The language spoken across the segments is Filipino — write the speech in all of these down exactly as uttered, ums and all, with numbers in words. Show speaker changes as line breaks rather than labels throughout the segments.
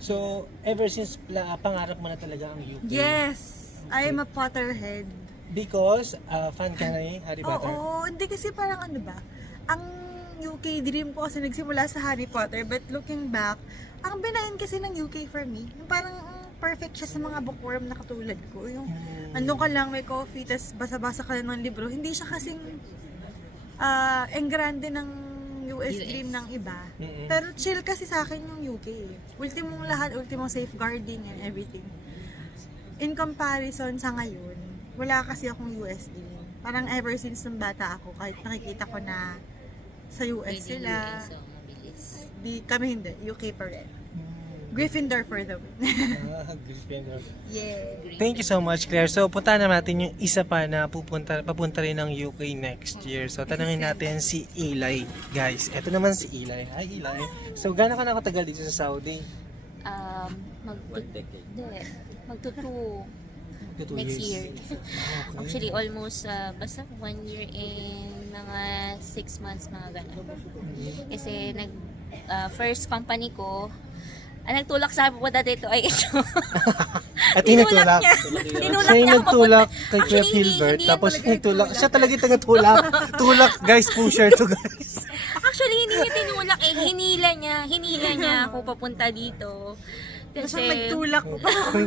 So, ever since pla- pangarap mo na talaga ang U K?
Yes! I am a Potterhead.
Because uh, fan ka na ni Harry Potter?
Oo, hindi kasi parang ano ba, ang U K dream ko kasi nagsimula sa Harry Potter, but looking back, ang binayan kasi ng U K for me, yung parang mm, perfect siya sa mga bookworm na katulad ko. Yung
Hmm.
andun ka lang, may coffee, tas basa-basa ka lang ng libro. Hindi siya kasing ah engrande ng U S
U S.
dream ng iba.
Mm-mm.
Pero chill kasi sa akin yung U K. eh. Ultimong lahat, ultimong safeguarding and everything. In comparison sa ngayon, wala kasi akong U S dream. Parang ever since nung bata ako, kahit nakikita ko na sa U S
Pwede
sila,
U S, so mabilis.
di kami hindi, U K pa rin.
Hmm.
Gryffindor for the win.
Ah, Gryffindor.
Yeah.
Thank you so much, Claire. So, punta na natin yung isa pa na pupunta, papunta rin ng U K next year. So, tanungin natin si Eli. Guys, eto naman si Eli. Hi, Eli. So, gano'n ka na katagal dito sa Saudi?
Um, mag Hindi. Magtutu
Two two
next
years.
year.
Okay.
Actually, almost uh, basta one year and mga six months, mga ganun. Kasi nag uh, first company ko, ang nagtulak sa akin pupunta dito ay ito.
At tinutulak.
niya. Tinulak
Siya yung
niya ako
nagtulak
papunta-
kay Kuya
Actually, hindi-
Philbert.
hindi yan
Tapos
talaga
nagtulak.
nagtulak.
Siya talaga yung taga-tulak. Tulak, guys. Pusher to, guys.
Actually, hindi niya tinulak eh. Hinila niya. Hinila niya ako papunta dito.
Kasi
Kasi,
nagtulak ko pa.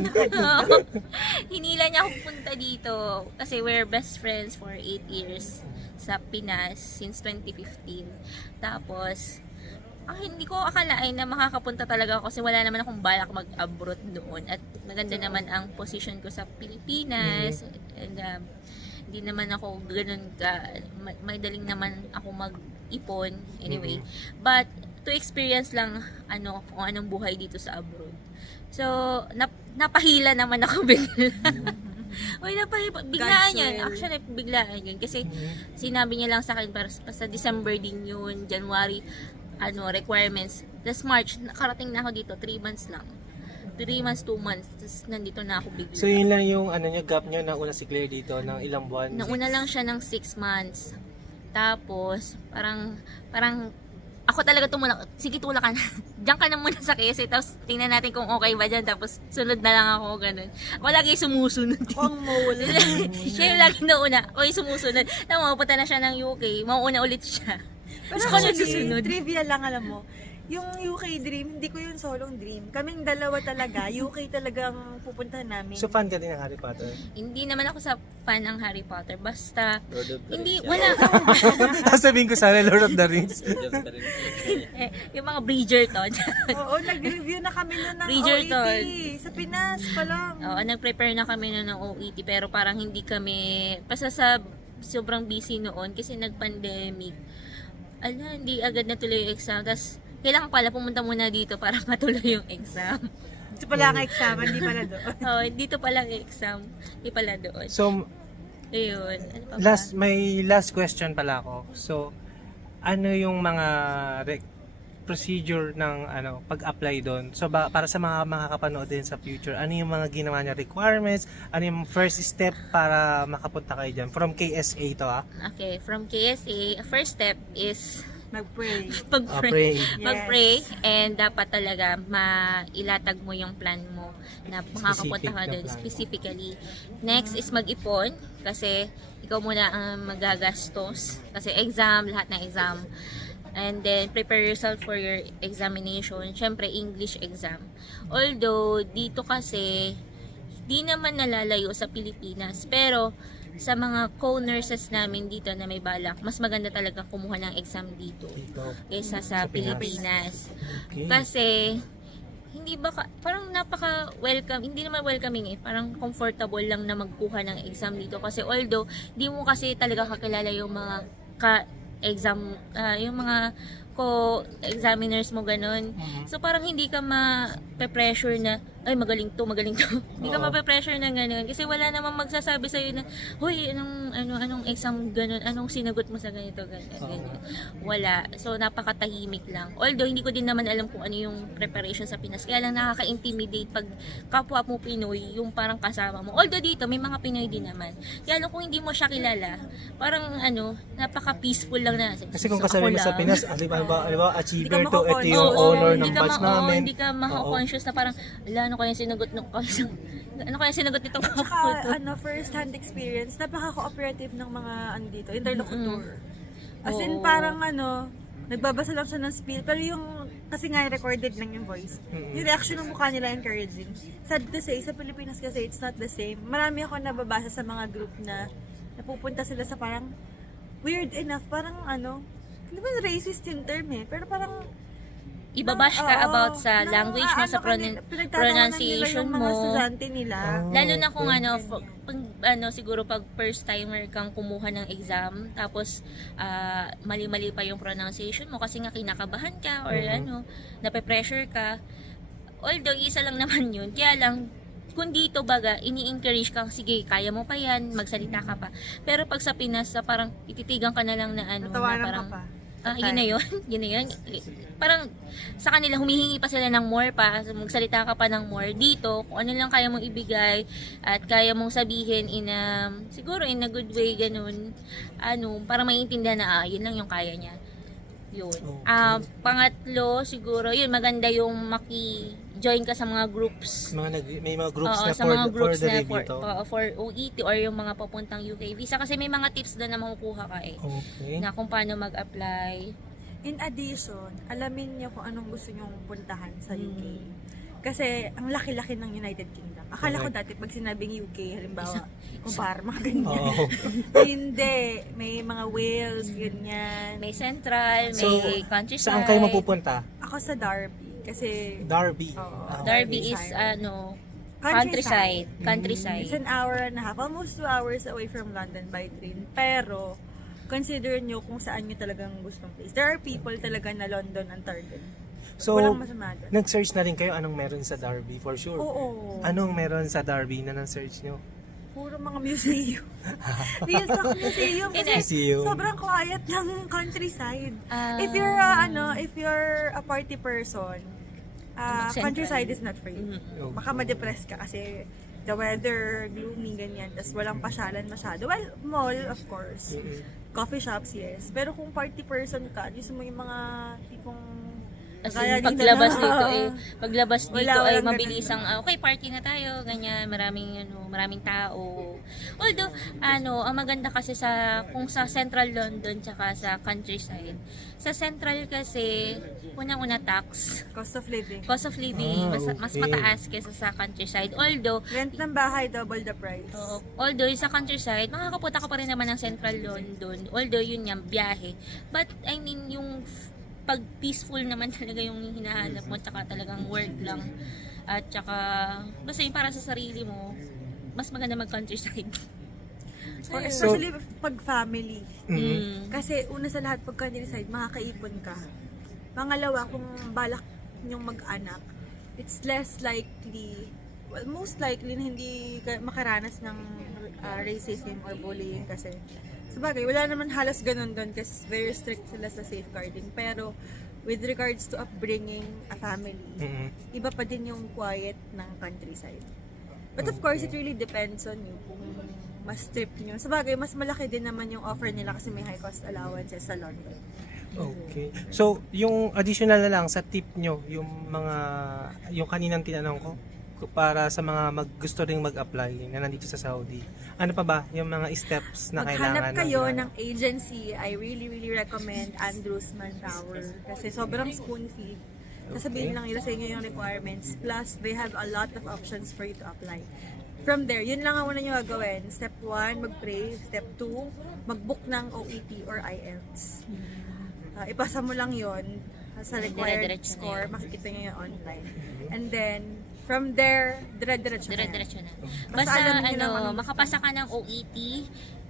hinila niya ako pupunta dito. Kasi we're best friends for eight years sa Pinas since twenty fifteen. Tapos, ah, hindi ko akalain na makakapunta talaga ako kasi wala naman akong balak mag-abroad doon. At maganda naman ang position ko sa Pilipinas. And um, hindi naman ako ganun ka, ma- may daling naman ako mag-ipon anyway. But, to experience lang ano kung anong buhay dito sa abroad. So, nap- napahila naman ako bigla. Uy, napahila. Biglaan
God's
yun.
will.
Actually, biglaan yun. Kasi, sinabi niya lang sa akin, para sa December din yun, January, ano, requirements. Tapos March, nakarating na ako dito, three months lang. three months, two months, tapos nandito na ako bigla.
So, yun lang yung ano niya, gap niya na una si Claire dito ng ilang buwan.
Nauna lang siya ng six months. Tapos, parang, parang, ako talaga tumulak. Sige, tulak ka na. Diyan ka na muna sa K S A. Tapos, tingnan natin kung okay ba dyan. Tapos, sunod na lang ako, ganun. Ako lagi sumusunod.
Ang mole.
Siya yung lagi nauna. O, yung sumusunod. Tapos, mapupunta na siya ng U K. Mauuna ulit siya.
Pero
Tapos, ako
actually,
nagsusunod.
trivia lang alam mo, yung U K dream, hindi ko yung solong dream. Kaming dalawa talaga, U K talagang pupuntahan namin.
So, fan ka din ng Harry Potter?
Hindi naman ako sa fan ng Harry Potter. Basta,
Lord of the
hindi,
Rings.
wala.
Sabihin ko sana, Lord of the Rings.
Lord of the Rings.
eh, yung mga Bridgerton.
Oo, nag-review na kami nun ng
Bridgerton.
O E T. Sa Pinas pa lang.
Oo, nag-prepare na kami noon ng O E T pero parang hindi kami, basta sa sobrang busy noon kasi nag-pandemic. Ala, hindi agad natuloy yung exam. Tapos, kailangan pala pumunta muna dito para matuloy yung exam.
Ito pala ang exam, hindi pala doon.
Oo, dito pala yung exam. Hindi pala doon.
So,
Ayun. Ano pa ba?
last, may last question pala ako. So, ano yung mga rec- procedure ng ano pag-apply doon? So, ba, para sa mga makakapanood din sa future, ano yung mga ginawa niya requirements? Ano yung first step para makapunta kayo dyan? From K S A to, ah?
Okay, from K S A, first step is
Mag-pray.
Uh,
mag-pray.
pray.
Mag-pray and dapat talaga mailatag mo yung plan mo na makakapunta
Specific
ka
na
doon
plan.
specifically. Next is mag-ipon kasi ikaw muna ang magagastos kasi exam, lahat ng exam. And then prepare yourself for your examination. Syempre English exam. Although dito kasi di naman nalalayo sa Pilipinas pero sa mga co-nurses namin dito na may balak, mas maganda talaga kumuha ng exam dito
Dito.
kaysa sa
Sa Pinas.
Pilipinas.
Okay.
Kasi hindi ba ka, parang napaka welcome, hindi naman welcoming eh, parang comfortable lang na magkuha ng exam dito kasi although di mo kasi talaga kakilala yung mga ka exam ah, yung mga co-examiners mo ganun.
Mhm.
So parang hindi ka ma-pressure na ay magaling to, magaling to. Hindi ka
Oo.
mape-pressure ng ganun. Kasi wala namang magsasabi sa'yo na, hoy, anong, ano, anong exam ganun, anong sinagot mo sa ganito, ganyan,
Oo.
ganyan. Wala. So, napakatahimik lang. Although, hindi ko din naman alam kung ano yung preparation sa Pinas. Kaya lang nakaka-intimidate pag kapwa mo Pinoy, yung parang kasama mo. Although dito, may mga Pinoy din naman. Kaya lang kung hindi mo siya kilala, parang ano, napaka-peaceful lang na.
Kasi kung
Ako
kasali mo sa
lang.
Pinas, ah, di ba, di ba, achiever
Hindi ka
to, ito
makakon-
yung
Oo,
honor
hindi
ng
ka
batch
ma- oo,
namin.
hindi ka maka-conscious na parang, ala, ano kaya sinagot ng ano kaya sinagot nitong
Tsaka,
kapwa to?
ano, first-hand experience, napaka-cooperative ng mga, ano dito, interlocutor. As in,
Oo.
parang, ano, nagbabasa lang siya ng spiel, pero yung, kasi nga, recorded lang yung voice.
Mm-mm.
Yung reaction ng mukha nila encouraging. Sad to say, sa Pilipinas kasi, it's not the same. Marami ako nababasa sa mga group na, napupunta sila sa parang, weird enough, parang, ano, hindi ba racist yung term eh, pero parang,
Ibabash ka
Oo,
about sa
nang,
language mo,
ah,
sa
ano,
pronan-
kanila- pinagtatawanan nila
pronunciation
yung mga
mo.
estudyante nila.
Oh.
Lalo na kung
Okay.
ano, f- pag, ano, siguro pag first timer kang kumuha ng exam, tapos ah, mali-mali pa yung pronunciation mo kasi nga kinakabahan ka or
Mhm.
ano, nape-pressure ka. Although isa lang naman yun, kaya lang kung dito baga, ini-encourage kang, sige, kaya mo pa yan, magsalita ka pa. Pero pag sa Pinas, sa parang ititigan ka na lang na ano, na
Natawanan
parang,
ka pa.
ah, yun na yun, yun na yun. Parang sa kanila humihingi pa sila ng more pa, magsalita ka pa ng more. Dito, kung ano lang kaya mong ibigay at kaya mong sabihin in a, siguro in a good way, ganun. Ano, para maiintindihan na, ah, yun lang yung kaya niya. Yun.
Okay.
Ah, pangatlo, siguro, yun, maganda yung maki-join ka sa mga groups.
Mga nag, may mga groups
Oo,
na
sa
for,
mga
for
groups
the
na
review
for,
to.
oo, for O E T or yung mga papuntang U K visa kasi may mga tips doon na makukuha ka eh.
Okay.
Na kung paano mag-apply.
In addition, alamin niyo kung anong gusto niyong puntahan sa U K.
Mm.
Kasi ang laki-laki ng United Kingdom. Akala ko dati pag sinabing U K, halimbawa, kumpara, mga ganyan.
Oo.
Hindi. May mga Wales, ganyan.
May central,
So,
may countryside.
Saan kayo mapupunta?
Ako sa Derby. Kasi
Derby.
Oo.
Ah,
Derby
okay.
is ano, countryside. Countryside.
It's an hour and a half, almost two hours away from London by train. Pero, consider nyo kung saan nyo talagang gustong place. There are people talaga na London ang target.
So,
Walang masama doon.
nag-search na rin kayo anong meron sa Derby for sure.
Oo.
Anong meron sa Derby na nang-search nyo?
Puro mga museum. Real talk museum. Kasi
Museum.
sobrang quiet ng countryside.
Ah.
If you're a, ano, if you're a party person, uh,
Mag-central.
countryside is not for you.
Mhm.
Okay.
Baka ma-depress ka kasi the weather, gloomy, ganyan. Tapos walang pasyalan masyado. Well, mall, of course.
Mm-mm.
Coffee shops, yes. Pero kung party person ka, gusto mo yung mga tipong
As
kaya
in,
dito
paglabas
na-
dito eh, paglabas
Wala,
dito ay
walang
mabilis
ganun.
ang, ah, okay, party na tayo, ganyan, maraming, ano, maraming tao. Although, ano, ang maganda kasi sa, kung sa central London, tsaka sa countryside, sa central kasi, unang-una tax,
cost of living.
cost of living,
Ah,
mas, mas
okay.
mataas kaysa sa countryside. Although,
Rent ng bahay, double the price.
Oo. Although sa countryside, makakapunta ka pa rin naman ng central London. Although yun yung biyahe. But I mean, yung f- pag peaceful naman talaga yung hinahanap mo, tsaka talagang work lang. At tsaka, basta yung para sa sarili mo, mas maganda mag countryside.
For,
Ayun.
especially pag family.
Mhm.
Mm.
Kasi una sa lahat, pag countryside, makakaipon ka. Pangalawa, kung balak nyong mag-anak, it's less likely, well, most likely na hindi ka makaranas ng uh, racism or bullying kasi sabagay, wala naman halos ganun doon kasi very strict sila sa safeguarding. Pero with regards to upbringing a family,
Mhm.
iba pa din yung quiet ng countryside. But of course, it really depends on you kung mas trip nyo. Sabagay, mas malaki din naman yung offer nila kasi may high cost allowances sa London.
Okay. So, yung additional na lang sa tip nyo, yung mga, yung kaninang tinanong ko, para sa mga mag, gusto ring mag-apply na nandito sa Saudi. Ano pa ba yung mga steps na kailangan?
Maghanap kayo
ng,
ng agency. I really, really recommend Andrews Manpower. Kasi sobrang spoon feed. Sasabihin lang nila sa inyo yung requirements. Plus, they have a lot of options for you to apply. From there, yun lang ang una nyo gagawin. Step one, mag-pray. Step two, mag-book ng O E T or I E L T S. Uh, ipasa mo lang yun sa required
Dire-diretso na
score.
yun.
Makikita nyo yung online. And then, from there, dire-diretso na yan.
Dire-diretso na.
Basta
Basta,
alam niyo lang
ano,
anong-
makapasa ka ng O E T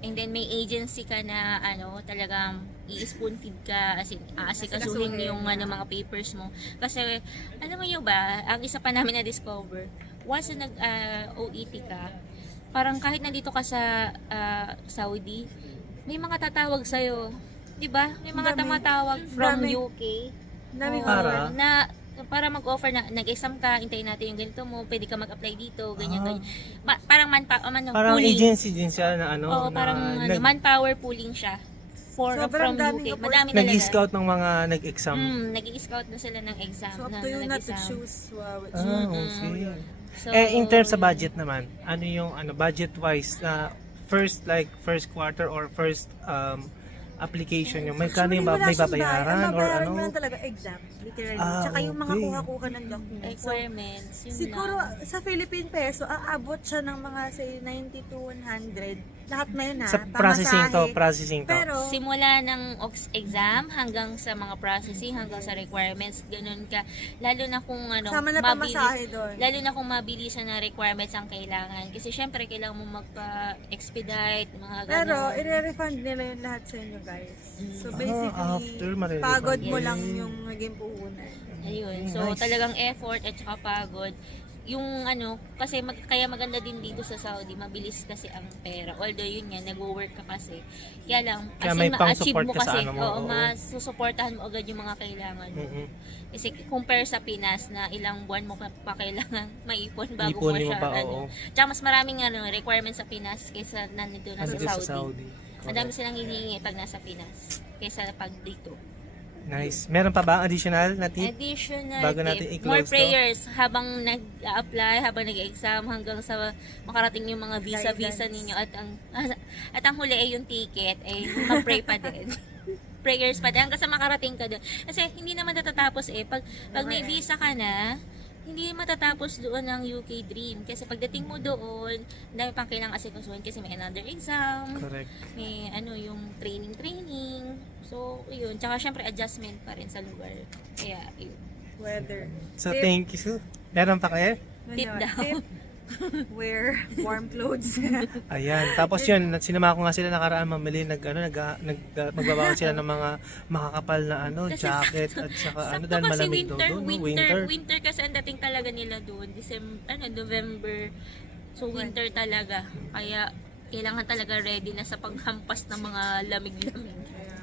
And then may agency ka na ano, talagang i-spoon feed ka, as in, aasikasuhin
Asikasuhin.
yung ano, mga papers mo. Kasi, alam mo yun ba, ang isa pa namin na-discover, once na nag-O E T ka, parang kahit nandito ka sa ah, Saudi, may mga tatawag sa'yo. Diba? May mga
Dami.
tumatawag from
Dami.
U K.
Dami
Oo,
ko.
Para?
na para mag-offer na nag-exam ka, hintayin natin yung ganito mo, pwede ka mag-apply dito, ganyan
Ah.
ganyan. Ma- parang manpower, ano,
Parang
pooling.
agency din siya na ano,
Oo,
na
parang ano,
nag,
manpower pooling siya for
Sobrang
from
daming
U K. Madami talaga.
nag-scout ng mga nag-exam.
Mm, nag-i-scout na sila ng exam.
So, up
na,
to you
na
not to
nag-exam.
choose uh, which
Ah,
one.
okay.
So,
Eh, in terms sa budget naman, ano yung ano budget-wise na first like first quarter or first um application yung may kano yung ba-
Actually,
may
wala siyang
babayaran
bayad. Ang
or
babayaran
ano?
mo lang talaga exam, literally.
Ah,
Tsaka yung mga
okay.
kuha-kuha ng documents. So,
requirements, yun
siguro
lang.
sa Philippine peso, aabot siya ng mga say ninety to one hundred. Lahat na yun ha.
Sa processing to,
pamasahe.
processing to.
Pero,
Simula ng ox- exam hanggang sa mga processing, hanggang sa requirements, ganun ka. Lalo na kung ano,
sama na
mabilis,
pamasahe doon.
lalo na kung mabilisan na requirements ang kailangan. Kasi syempre, kailangan mo magpa-expedite, mga ganun.
Pero, i-refund nila yun lahat sa inyo guys. So
Ah,
basically,
after marirefund.
pagod mo
Yes.
lang yung naging puhunan.
Ayun.
Mm,
So,
nice.
talagang effort at saka pagod. Yung ano, kasi mag, kaya maganda din dito sa Saudi, mabilis kasi ang pera. Although yun nga, nag-work ka kasi. Kaya lang,
Kaya
as
may
in, ma-achieve
pang-support
mo
ka sa
kasi.
ano mo,
Oo,
oo.
masusuportahan mo agad yung mga kailangan mo.
Mhm.
Kasi compare sa Pinas na ilang buwan mo pa pa kailangan maipon bago mo
Ipunin mo
siya.
pa,
ano.
oo.
Tsaka mas maraming ano, requirements sa Pinas kaysa nandito na
Nandito
sa
sa
Saudi.
Saudi.
Madami silang hinihingi pag nasa Pinas kaysa pag dito.
Nice. Meron pa ba ang additional na tip?
Additional
Bago
tip,
natin i-close
more
to?
prayers habang nag-apply, habang nag-exam, hanggang sa makarating yung mga visa-visa
Guidance.
ninyo at ang at ang huli ay yung ticket, ay mag-pray pa din. Prayers pa din hanggang sa makarating ka doon. Kasi hindi naman natatapos eh. Pag, pag may visa ka na, hindi matatapos doon ang U K dream. Kasi pagdating mo doon, dami pang kailangang asikasuhin kasi may another exam,
Correct.
may ano yung training-training. So, yun. Tsaka syempre adjustment pa rin sa lugar. Kaya, yun.
Weather.
So,
Tip.
thank you. Meron pa kayo?
Tip
Ano,
daw.
Tip. Wear warm clothes.
Ayan. Tapos yun, sinama ko nga sila nakaraan mamili, nag, ano, nag, nag, magbabaon sila ng mga makakapal na ano,
Kasi
jacket at saka ano,
Sakto
dahil
kasi
malamig daw
winter,
doon, no?
winter,
winter.
winter kasi ang dating talaga nila doon. December, ano, November. So, winter talaga. Kaya, kailangan talaga ready na sa paghampas ng mga lamig-lamig.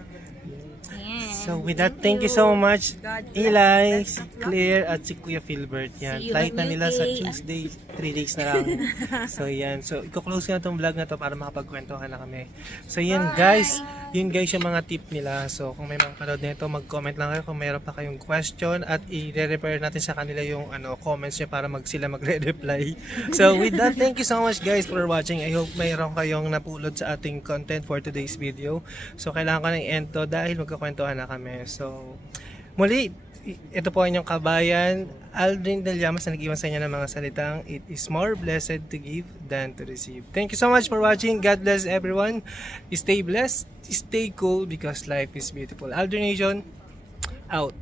Ayan.
So with that, thank you so much,
God bless.
Eli,
Best
si
of luck.
Claire, at si Kuya Philbert. Yan.
See you
Flight
in
na nila sa
U K.
Tuesday, three days na lang. So yan. So i-close ko na itong vlog na to para makapagkwentuhan na kami. So yan guys, yun guys yung mga tip nila. So kung may mga panood nito, mag-comment lang kayo kung mayroon pa kayong question at i-repair natin sa kanila yung ano comments niya para mag sila magre-reply. So with that, thank you so much guys for watching. I hope mayroon kayong napulot sa ating content for today's video. So kailangan ko ng end to dahil magkakwentuhan na kami. So muli, ito po ang inyong kabayan, Aldrin Del Llamas na nag-iwan sa inyo ng mga salitang, it is more blessed to give than to receive. Thank you so much for watching. God bless everyone. Stay blessed, stay cool because life is beautiful. Aldrin Nation, out.